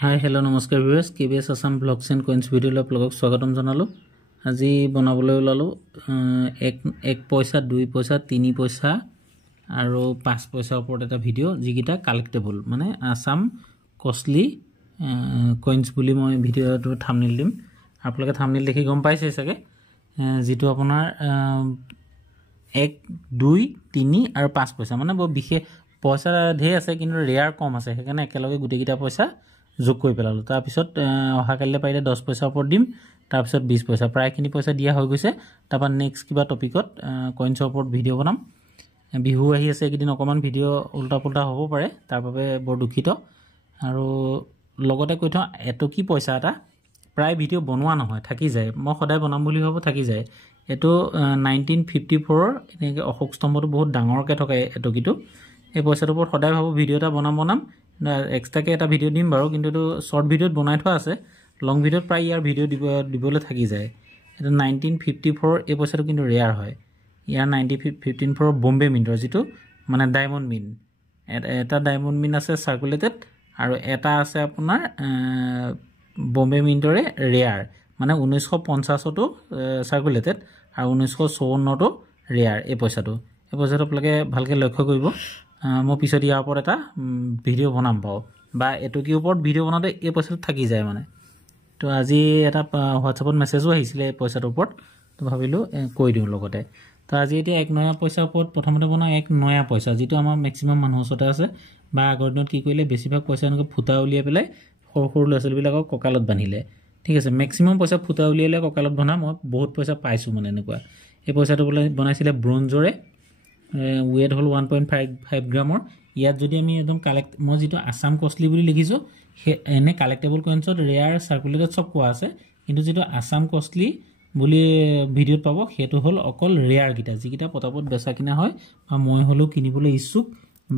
Hi hello' নমস্কাৰ viewers কেবিএছ Assam blogs and কইন্স ভিডিঅ'লৈ আপোনালোকক স্বাগতম জনালোঁ। আজি বনাবলৈ ওলালোঁ 1 পইচা 2 পইচা 3 পইচা আৰু 5 পইচাৰ ওপৰত এটা ভিডিঅ' যিকেইটা কালেক্টেবল মানে আসাম কষ্টলি কইন্স বুলি মই ভিডিঅ'টো থাম্বনেইল দিম। আপোনালোকে থাম্বনেইল দেখি গম পাইছে চাগে, যেটো আপোনাৰ 1 2 3 আৰু 5 পইচা মানে বৰ বিশেষ পইচা ধেৰ আছে কিন্তু ৰেয়াৰ কম আছে, সেইকাৰণে একেলগে গোটেইকেইটা পইচা যোগ কৰি পেলালোঁ। তাৰপিছত অহাকালিলৈ পাৰিলে 10 পইচাৰ ওপৰত দিম, তাৰপিছত 20 পইচা প্ৰায়খিনি পইচা দিয়া হৈ গৈছে। তাৰপৰা নেক্সট কিবা টপিকত কইন্সৰ ওপৰত ভিডিঅ' বনাম। বিহু আহি আছে, এইকেইদিন অকণমান ভিডিঅ' উল্টা পুল্টা হ'ব পাৰে, তাৰ বাবে বৰ দুখিত। আৰু লগতে কৈ থওঁ এটকি পইচা এটা প্ৰায় ভিডিঅ' বনোৱা নহয়, থাকি যায়। মই সদায় বনাম বুলি ভাবোঁ, থাকি যায়। এইটো 1954 এনেকৈ অশোক স্তম্ভটো বহুত ডাঙৰকৈ থকা এটকিটো। এই পইচাটোৰ ওপৰত সদায় ভাবোঁ ভিডিঅ' এটা বনাম এক্সট্ৰাকৈ এটা ভিডিঅ' দিম বাৰু, কিন্তু এইটো শ্বৰ্ট ভিডিঅ'ত বনাই থোৱা আছে। লং ভিডিঅ'ত প্ৰায় ইয়াৰ ভিডিঅ' দিবলৈ থাকি যায়। এইটো 1954 এই পইচাটো কিন্তু ৰেয়াৰ হয়। ইয়াৰ 1954 বম্বে মিণ্টৰ যিটো মানে ডায়মণ্ড মিন, এটা ডায়মণ্ড মিন আছে চাৰ্কুলেটেড আৰু এটা আছে আপোনাৰ বম্বে মিণ্টৰে ৰেয়াৰ, মানে 1950তো চাৰ্কুলেটেড আৰু 1954তো ৰেয়াৰ। এই পইচাটো আপোনালোকে ভালকৈ লক্ষ্য কৰিব। মই পিছত ইয়াৰ ওপৰত এটা ভিডিঅ' বনাম পাওঁ, বা এটকিৰ ওপৰত ভিডিঅ' বনাওঁতে এই পইচাটো থাকি যায় মানে। তো আজি এটা হোৱাটছআপত মেছেজো আহিছিলে এই পইচাটোৰ ওপৰত, তো ভাবিলোঁ কৈ দিওঁ লগতে। তো আজি এতিয়া 1 নয়া পইচাৰ ওপৰত প্ৰথমতে বনাওঁ 1 নয়া পইচা, যিটো আমাৰ মেক্সিমাম মানুহৰ ওচৰতে আছে। বা আগৰ দিনত কি কৰিলে, বেছিভাগ পইচা এনেকৈ ফুটা উলিয়াই পেলাই সৰু সৰু ল'ৰা ছোৱালীবিলাকক কঁকালত বান্ধিলে। ঠিক আছে, মেক্সিমাম পইচা ফুটা উলিয়ালে কঁকালত বন্ধা মই বহুত পইচা পাইছোঁ মানে এনেকুৱা। এই পইচাটো বোলে বনাইছিলে ব্ৰঞ্জৰে, ৱেট হ'ল 1.5 গ্ৰামৰ। ইয়াত যদি আমি একদম মই যিটো আসাম কষ্টলি বুলি লিখিছোঁ, সেই এনে কালেক্টেবল কইন্সত ৰেয়াৰ চাৰ্কুলেটেড চব কোৱা আছে, কিন্তু যিটো আসাম কষ্টলি বুলি ভিডিঅ'ত পাব সেইটো হ'ল অকল ৰেয়াৰকেইটা, যিকেইটা পটাপট বেচা কিনা হয় বা মই হ'লেও কিনিবলৈ ইচ্ছুক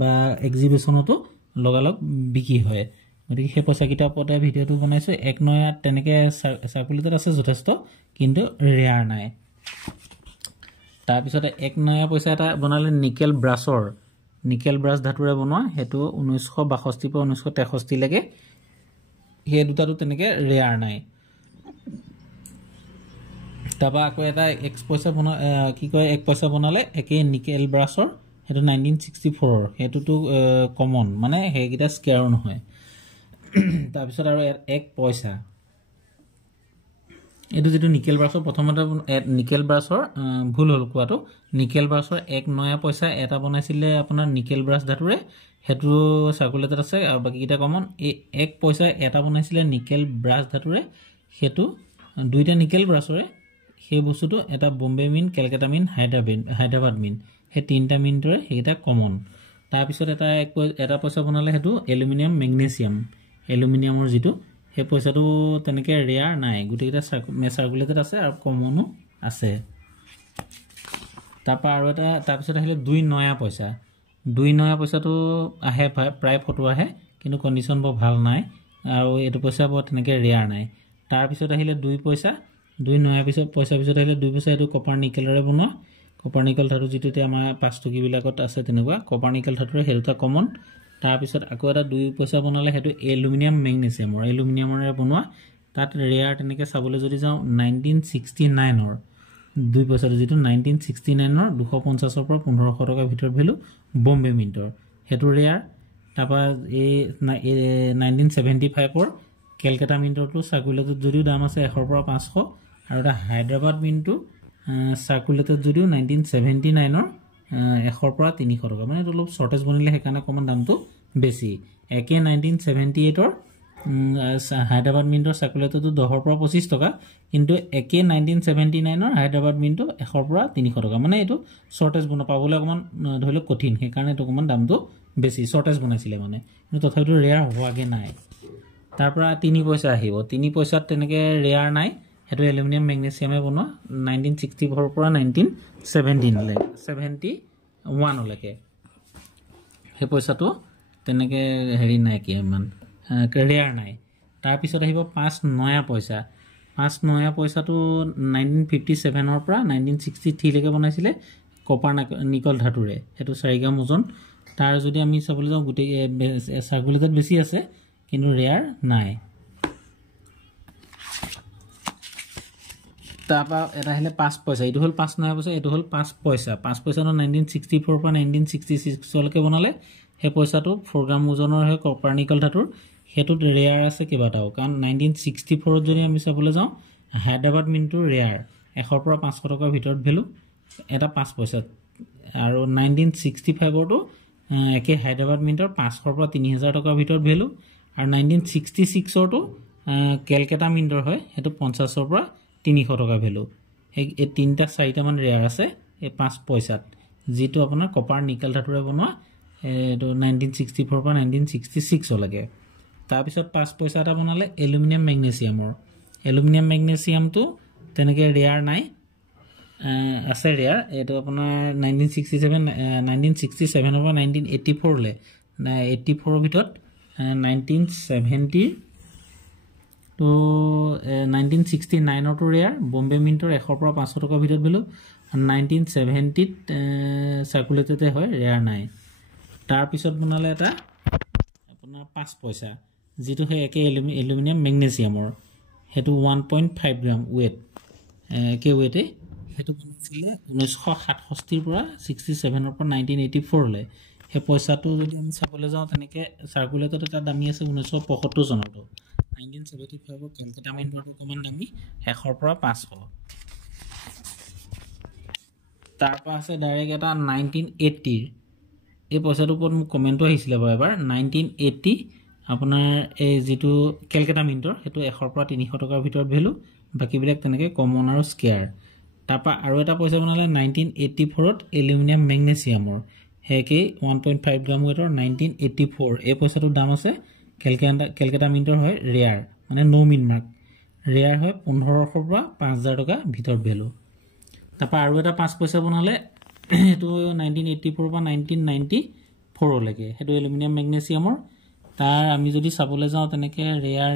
বা এক্সিবিশ্যনতো লগালগ বিক্ৰী হয়। গতিকে সেই পইচাকেইটাৰ ওপৰতে ভিডিঅ'টো বনাইছোঁ। 1 নয়াত তেনেকৈ চাৰ্কুলেটেড আছে যথেষ্ট, কিন্তু ৰেয়াৰ নাই। তাৰপিছতে 1 নয়া পইচা এটা বনালে নিকেল ব্ৰাছ ধাতুৰে বনোৱা, সেইটো 1962 পৰা 1963লৈকে। সেই দুটাটো তেনেকৈ ৰেয়াৰ নাই। তাৰপৰা আকৌ এটা 1 পইচা বনালে একেই নিকেল ব্ৰাছৰ, সেইটো 1964, সেইটোতো কমন মানে সেইকেইটা স্কেয়াৰো নহয়। তাৰপিছত আৰু 1 পইচা, এইটো যিটো নিকেল ব্ৰাছৰ প্ৰথমতে নিকেল ব্ৰাছৰ ভুল হ'ল কোৱাটো, নিকেল ব্ৰাছৰ 1 নয়া পইচা এটা বনাইছিলে আপোনাৰ নিকেল ব্ৰাছ ধাতুৰে, সেইটো চাৰ্কুলেটেড আছে আৰু বাকীকেইটা কমন। এই 1 পইচা এটা বনাইছিলে নিকেল ব্ৰাছ ধাতুৰে, সেইটো দুইটা নিকেল ব্ৰাছৰে। সেই বস্তুটো এটা বম্বে মিন, কেলকাতা মিন, হায়দৰাবাদ মিন, সেই 3টা মিনটোৰে সেইকেইটা কমন। তাৰপিছত এটা পইচা বনালে সেইটো এলুমিনিয়ামৰ যিটো, সেই পইচাটো তেনেকৈ ৰেয়াৰ নাই, গোটেইকেইটা চাৰ্কুলেটেড আছে আৰু কমনো আছে। তাৰপৰা আৰু তাৰপিছত আহিলে 2 নয়া পইচা। 2 নয়া পইচাটো আহে প্ৰায় ফটো আহে, কিন্তু কণ্ডিশ্যন বৰ ভাল নাই আৰু এইটো পইচা বৰ তেনেকৈ ৰেয়াৰ নাই। তাৰপিছত আহিলে 2 পইচা, 2 নয়া পইচাৰ পিছত আহিলে 2 পইচা। এইটো কপাৰ নিকেলৰে বনোৱা, কপাৰ নিকেল ধাতু যিটো এতিয়া আমাৰ 5 টকীবিলাকত আছে তেনেকুৱা কপাৰ নিকেল ধাতুৰে, সেইটো এটা কমন। তাৰপিছত আকৌ এটা 2 পইচা বনালে, সেইটো এলুমিনিয়ামৰে বনোৱা। তাত ৰেয়াৰ তেনেকৈ চাবলৈ যদি যাওঁ 1969ৰ 2 পইচাটো, যিটো 1969ৰ 250ৰ পৰা 1500 টকাৰ ভিতৰত ভেলু বম্বে মিণ্টৰ, সেইটো ৰেয়াৰ। তাৰপৰা এই 1975ৰ কেলকাতা মিণ্টৰটো চাৰ্কুলেটেড যদিও দাম আছে 100 পৰা 500, আৰু এটা হায়দৰাবাদ মিণ্টটো চাৰ্কুলেটেড যদিও 1979ৰ 100 পৰা 300 টকা, মানে এইটো অলপ শ্বৰ্টেজ বনিলে সেইকাৰণে অকণমান দামটো বেছি। একে 1978ৰ হায়দৰাবাদ মিণ্টৰ চাৰ্কুলেটেডটো 10 পৰা 25 টকা, কিন্তু একে 1979ৰ হায়দৰাবাদ মিণ্টটো 100 পৰা 300 টকা, মানে এইটো শ্বৰ্টেজ পাবলৈ অকণমান ধৰি লওক কঠিন, সেইকাৰণে এইটো অকণমান দামটো বেছি, শ্বৰ্টেজ বনাইছিলে মানে, কিন্তু তথাপিতো ৰেয়াৰ হোৱাগৈ নাই। তাৰপৰা 3 পইচা আহিব। 3 পইচাত তেনেকৈ ৰেয়াৰ নাই, সেইটো এলুমিনিয়াম মেগনেছিয়ামে বনোৱা, 1964 পৰা 1971লৈকে। সেই পইচাটো তেনেকৈ হেৰি নাই, কি ইমান ৰেয়াৰ নাই। তাৰপিছত আহিব 5 নয়া পইচা। 5 নয়া পইচাটো 1957ৰ পৰা 1963লৈকে বনাইছিলে কপাৰ নিকল ধাতুৰে, সেইটো 4 গ্ৰাম ওজন। তাৰ যদি আমি চাবলৈ যাওঁ গোটেই চাৰ্কুলেটেড বেছি আছে, কিন্তু ৰেয়াৰ নাই তাপা এটা হলে 5 পয়সা এটো হল 5 নয় পয়সা এটো হল 5 পয়সা 5 পয়সা 1964 পৰা 1966 লৈকে বনালে হে পয়সাটো 4 গ্ৰাম ওজনৰ হয় কপাৰনিকল ধাতুৰ হেতু ৰেয়াৰ আছে কেবাটাও কাৰণ 1964 যদি আমি চাবলৈ যাওঁ হায়দৰাবাদ মিন্টৰ ৰেয়াৰ 100 পৰা 500 টকাৰ ভিতৰত ভ্যালু এটা 5 পয়সা আৰু 1965 টো একে হায়দৰাবাদ মিন্টৰ 500 পৰা 3000 টকাৰ ভিতৰত ভ্যালু আৰু 1966 টো কেলকাতা মিন্টৰ হয় হেতু 50 পৰা 300 টকা ভ্যালু এই তিনটা চাৰিটা মান ৰেয়াৰ আছে এই 5 পয়সাত যেটো আপোনাৰ কপাৰ নিকেল ধাতুৰে বনোৱা এটো 1964 পৰা 1966 লাগে তাৰ পিছত 5 পয়সা এটা বনালে এলুমিনিয়াম ম্যাগনেসিয়ামটো তেনেকে ৰেয়াৰ নাই আছে ৰেয়াৰ এটো আপোনাৰ 1967 পৰা 1984 লে 84 ৰ ভিতৰত 1970 তো 1969 ৰ ৰেয়াৰ বম্বে মিন্টৰ 100 পৰা 500 টকা ভিতৰত ভ্যালু 1970 ত সাৰ্কুলেটেড হয় ৰেয়াৰ নাই তাৰ পিছত বনালে এটা আপোনাৰ 5 পয়সা যেটো হয় একে এলুমিনিয়াম ম্যাগনেসিয়ামৰ হেতু 1.5 গ্ৰাম ওয়েট কে ওয়েটে হেতু বনিছিলে 1967 ৰ পৰা 67 ৰ পৰা 1984 লে হে পয়সাটো যদি আমি চাবলৈ যাওঁ তেনেকে সাৰ্কুলেটেড এটা দামী আছে 1975 চনত 1975 ৰ কেলকাতা মিন্টৰ কিমান দামী 100 পৰা 500 তাৰ পৰা আছে ডাইৰেক্ট এটা 1980 এই পয়সাটো ওপৰত মোক কমেন্টও আহিছিলে এবাৰ 1980 আপোনাৰ এই যেটো কেলকাতা মিন্টৰ হেতু 100 পৰা 300 টকাৰ ভিতৰত ভ্যালু বাকি বিলাক তেনেকে কমন আৰু স্কেয়াৰ তাৰপা আৰু এটা পয়সা বনালে 1984 ত এলুমিনিয়াম ম্যাগনেসিয়ামৰ হেকে 1.5 গ্ৰাম ওয়েটৰ 1984 এই পয়সাটোৰ দাম আছে কেলকাতা মিন্টৰ হয় ৰেয়াৰ মানে নো মিন মাৰ্ক ৰেয়াৰ হয় 1500 পৰা 5000 টকা ভিতৰত ভ্যালু তাৰপা আৰু এটা 5 পয়সা বনালে এটো 1984 পৰা 1994 লৈকে হেতু এলুমিনিয়াম ম্যাগনেসিয়ামৰ তাৰ আমি যদি চাবলৈ যাওঁ তেনেকে ৰেয়াৰ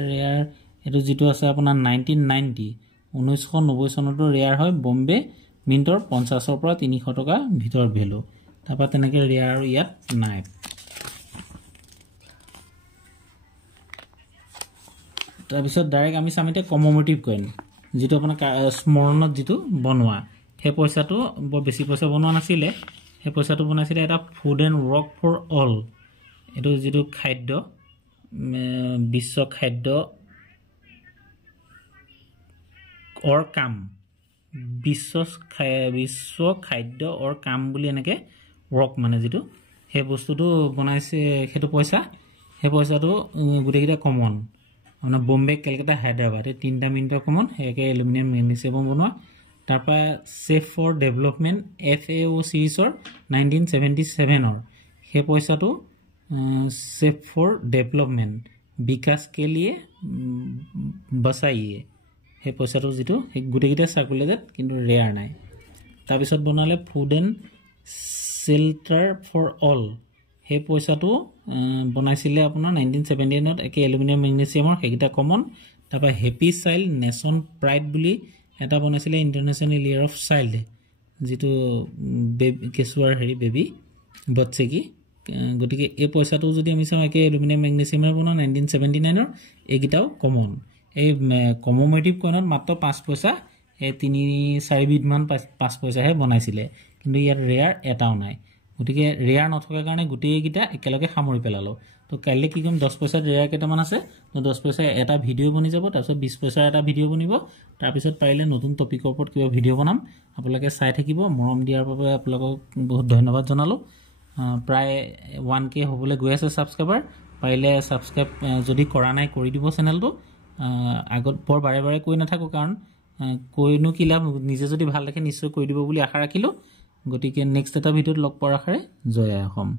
এটো যেটো আছে আপোনাৰ 1990 চনত ৰেয়াৰ হয় বম্বে মিন্টৰ 50 ৰ পৰা 300 টকা ভিতৰত ভ্যালু তাৰপা তেনেকে ৰেয়াৰ আৰু ইয়াত নাই তাৰ পিছত ডাইৰেক্ট আমি সামিতে কমোমেটিভ কইন যেটো আপোনাৰ স্মৰণত যেটো বনোৱা হে পয়সাটো বৰ বেছি পয়সা বনোৱা নাছিলে হে পয়সাটো বনাইছিলে এটা food and work for all এটো যেটো খাদ্য বিশ্ব খাদ্য অৰ কাম বিশ্ব খাদ্য অৰ কাম বুলি এনেকে ৱৰ্ক মানে যেটো হে বস্তুটো বনাইছে হেতু পয়সা হে পয়সাটো গুটেকিটা কমন মানে বম্বে কেলকাতা হায়দৰাবাদ এই তিনটা মিন্টৰ কমন হেকে এলুমিনিয়াম ম্যাগনেসিয়াম বনোৱা তাৰপা সেফ ফৰ ডেভেলপমেন্ট FAO সিৰিজৰ 1977 ৰ হে পয়সাটো सेफ फॉर डेवलपमेंट विकास के लिए बचाइए हे পয়সাটো যেটো গুটেকিটা সার্কুলেটেড কিন্তু ৰেয়াৰ নাই তাৰ পিছত বনালে ফুড এন্ড শেল্টাৰ ফৰ অল হে পয়সাটো বনাইছিলে আপোনাৰ 1979 ত একে এলুমিনিয়াম ম্যাগনেসিয়ামৰ হেকিটা কমন তাৰপা হেপি চাইল্ড নেশন প্ৰাইড বুলি এটা বনাইছিলে ইন্টাৰনেশনাল ইয়াৰ অফ চাইল্ড যেটো কেসুৱাৰ হেৰি বেবি বচ্চে কি গটিকে এই পয়সাটো যদি আমি চাও একে এলুমিনিয়াম ম্যাগনেসিয়ামৰ বনা 1979 ৰ এগিটাও কমন এই কমোমেটিভ কইনত মাত্ৰ 5 পয়সা এই 3-4 বিধ মান 5 পয়সা হে বনাইছিলে কিন্তু ইয়াৰ ৰেয়াৰ এটাও নাই গটিকে ৰেয়াৰ নথকাৰ কাৰণে গুটেই গিটা একেলগে সামৰি পেলালো তো কাইলে কি কম 10 পয়সা ৰেয়াৰ কেটামান আছে তো 10 পয়সা এটা ভিডিও বনি যাব তাৰপিছত 20 পয়সা এটা ভিডিও বনিব তাৰপিছত পাৰিলে নতুন টপিকৰ ওপৰত কিবা ভিডিও বনাম আপোনালোকে চাই থাকিব মৰম দিয়াৰ বাবে আপোনালোকক বহুত ধন্যবাদ জনালো প্ৰায় 1k হ'বলৈ গৈ আছে সাবস্ক্ৰাইবাৰ পাৰিলে সাবস্ক্ৰাইব যদি কৰা নাই কৰি দিব চেনেলটো আগত বৰ বাৰে বাৰে কৈ নাথাকো কাৰণ কৈনো কি লাভ নিজে যদি ভাল দেখে নিশ্চয় কৰি দিব বুলি আশা ৰাখিলো গটিকে নেক্সট এটা ভিডিওত লগ পোৱাৰ আশাৰে জয় অসম।